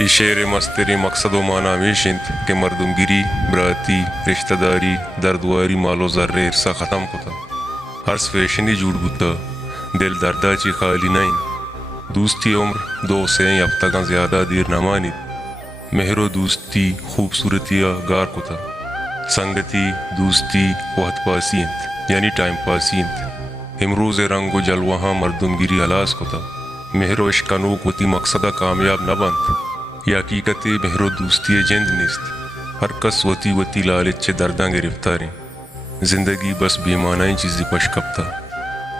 ये शेर मस्त तेरे मकसद व माना हमेशिंत के मरदमगिरी बराती रिश्तेदारी दर्दवारी मालो जर्रे इरसा ख़त्म कोता हर्स फैशनी जूड़ बुता दिल दर्दा ची खाली नहीं दोस्ती उम्र दो से हफ्ता ज़्यादा देर न मानित मेहरो दोस्ती खूबसूरतिया गार कोता संगती दोस्ती वहत पासींत यानी टाइम पासींत इमरोज़ रंगो जलवहाँ मरदमगिरी हलास कोता मेहरो इश्कानो कोती मकसदा कामयाब न बनत या हकीकत मेहरो दोस्ती जिंद निस्त हर कस वती वती लालच दर्दा गिरफ्तारें जिंदगी बस बेमानाई चीज़ें पशकपता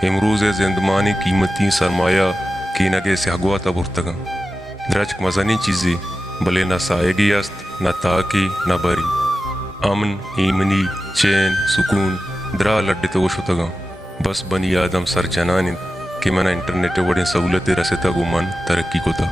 इमरोज़ जिंदमानी कीमती सरमाया की नगे से हगवा तबुरतगा द्रच मजानी चीज़ें भले न साएगी अस्त न ताकि न बरी अमन ईमनी चैन सुकून द्रा लड्डे तो शुतगा बस बनी आदम सर जनानिन कि मना इंटरनेट वड़े सहूलत रसे तक मन तरक्की को था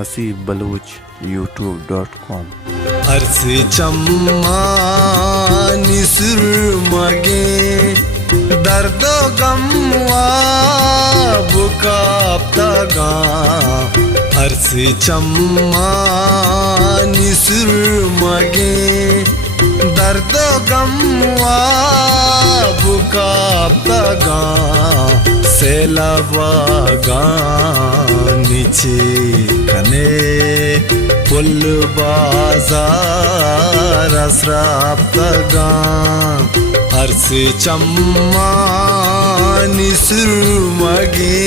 नसीब बलूच youtube.com अर्स चम्मा निसुर मगे दर्दो गमवा बुकाप्ता गा अर्स चम्मा निसुर मगे दर्दो गमवा बुकाप्ता गा सेलावा गा नीचे कने पुल बाजार असराप्ता गा अर्स चम्मा निसुर मगे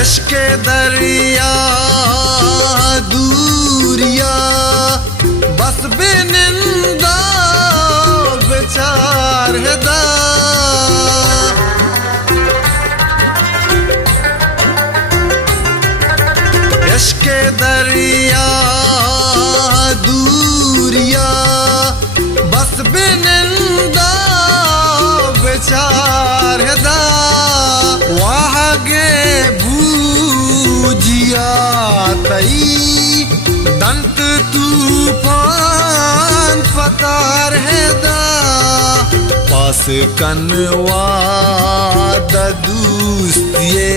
इश्क़े दरिया दूरिया बस बिनिंदा बेचार हदा इश्क़े दरिया दूरिया बस बिनिंदा बेचार हदा वहाँ गे तई दंत तूफान पतार है दा पास कनवा दूस्तिये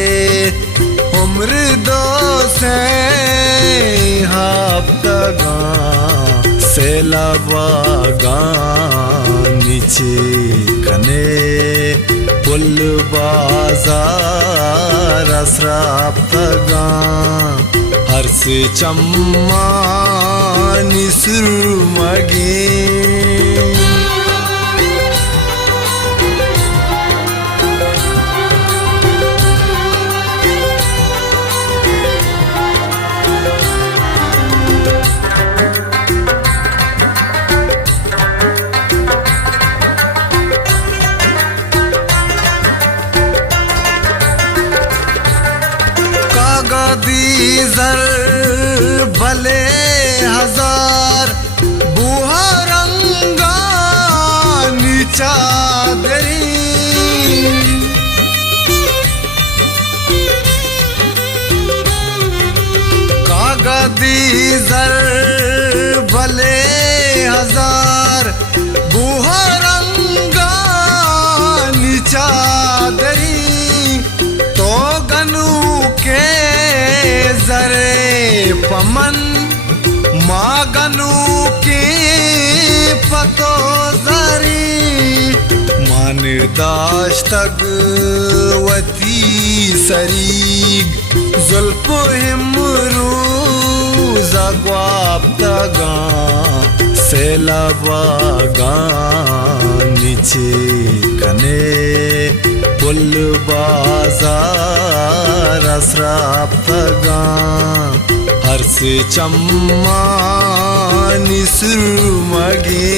उम्र दो से हफ्ता गा सेलावा गा नीचे कने पुल बाजार असराप्ता गा हर्स चम्मा निसुर मगे दीजर भले हजार बुहा रंगा नीचा दरी कागदीजर भले हजार बुहा रंगा नीचा दरी तो गनु के जरे पमन मागनु के पतो जरी मान दाश्तग वती सरीग जुल्फ हिमरू जगवाप्ता गा सेलावा गा नीचे कने पुल बाजार असराप्ता गा हर्स चम्मा निसुर मगे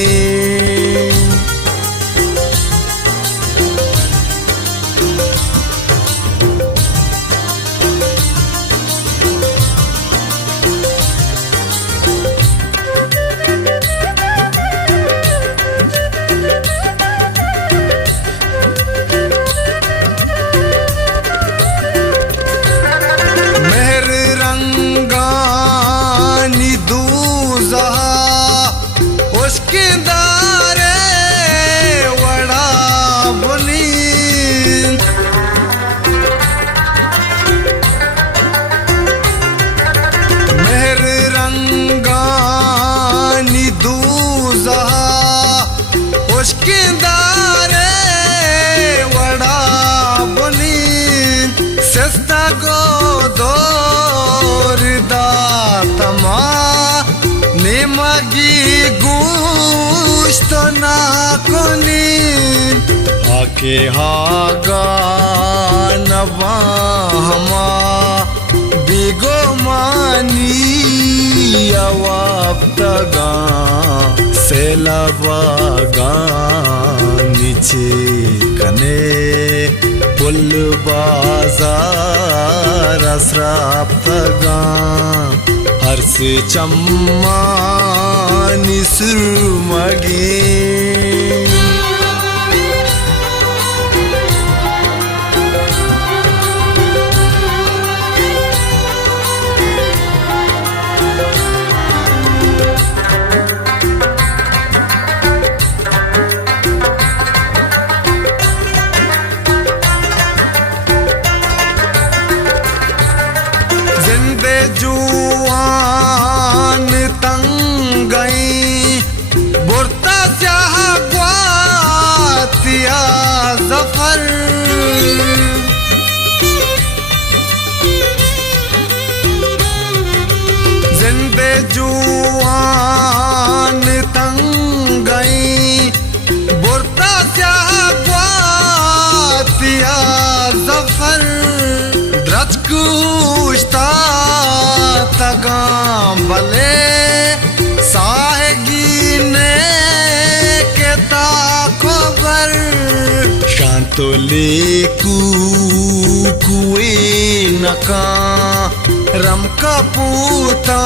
सगोदर दातमा निमगी गुस्त ना कोनी आके हागा नवा हमा बिगो मानी अवाप्तगा सेलाबागा नीचे कने पुल बाजार अस्राप्तगा हर्ष चम्मा निसुरमगे जुआन तंग गई बुरता स्याह ग्वातिया जफर जिंदे जुआन तंग गई बुरता स्याह ग्वातिया जफर द्रज कुश्ता तगाम बले साहेगी ने के ताकोबर शांतोले कुए नका रम का पूता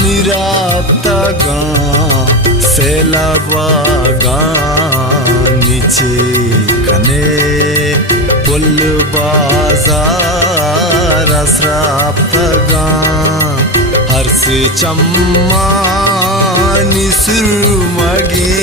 निराप्तगा सेलाबागा नीचे कने पुल बाजार अस्राप्तगा हर्ष चम्मा निसुरमगे